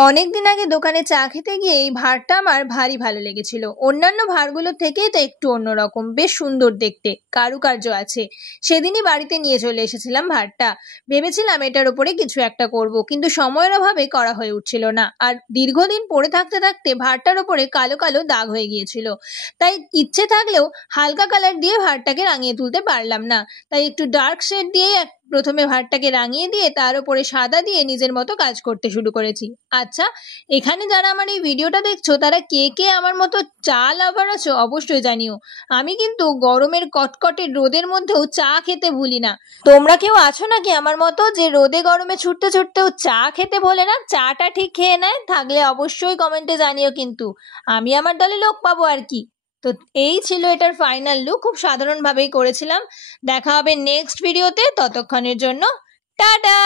অনেকদিন আগে দোকানে চা খেতে গিয়ে এই ভাঁড়টা আমার ভারী ভালো লেগেছিল। অন্যান্য ভাঁড়গুলোর থেকেই তো একটু অন্যরকম, বেশ সুন্দর দেখতে, কারুকার্য আছে। সেদিনই বাড়িতে নিয়ে চলে এসেছিলাম ভাঁড়টা। ভেবেছিলাম এটার উপরে কিছু একটা করব, কিন্তু সময়ের অভাবে করা হয়ে উঠছিল না। আর দীর্ঘদিন পরে থাকতে থাকতে ভাঁড়টার উপরে কালো কালো দাগ হয়ে গিয়েছিল। তাই ইচ্ছে থাকলেও হালকা কালার দিয়ে ভাঁড়টাকে রাঙিয়ে তুলতে পারলাম না। তাই একটু ডার্ক শেড দিয়ে প্রথমে ভাঁড়টাকে রাঙিয়ে দিয়ে তার উপরে সাদা দিয়ে নিজের মতো কাজ করতে শুরু করেছি। আচ্ছা, এখানে যারা আমার এই ভিডিওটা দেখছো তারা কে কে আমার মতো চা লাভার আছো অবশ্যই জানিও। আমি কিন্তু গরমের কটকটে রোদের মধ্যেও চা খেতে ভুলি না। তোমরা কেউ আছো নাকি আমার মতো যে রোদে গরমে ছুটতে ছুটতেও চা খেতে ভোলে না, চাটা ঠিক খেয়ে নেয়? থাকলে অবশ্যই কমেন্টে জানিও, কিন্তু আমি আমার দলে লোক পাবো আর কি। তো এই ছিল এটার ফাইনাল লুক, খুব সাধারণভাবেই করেছিলাম। দেখা হবে নেক্সট ভিডিওতে, ততক্ষণের জন্য টাটা।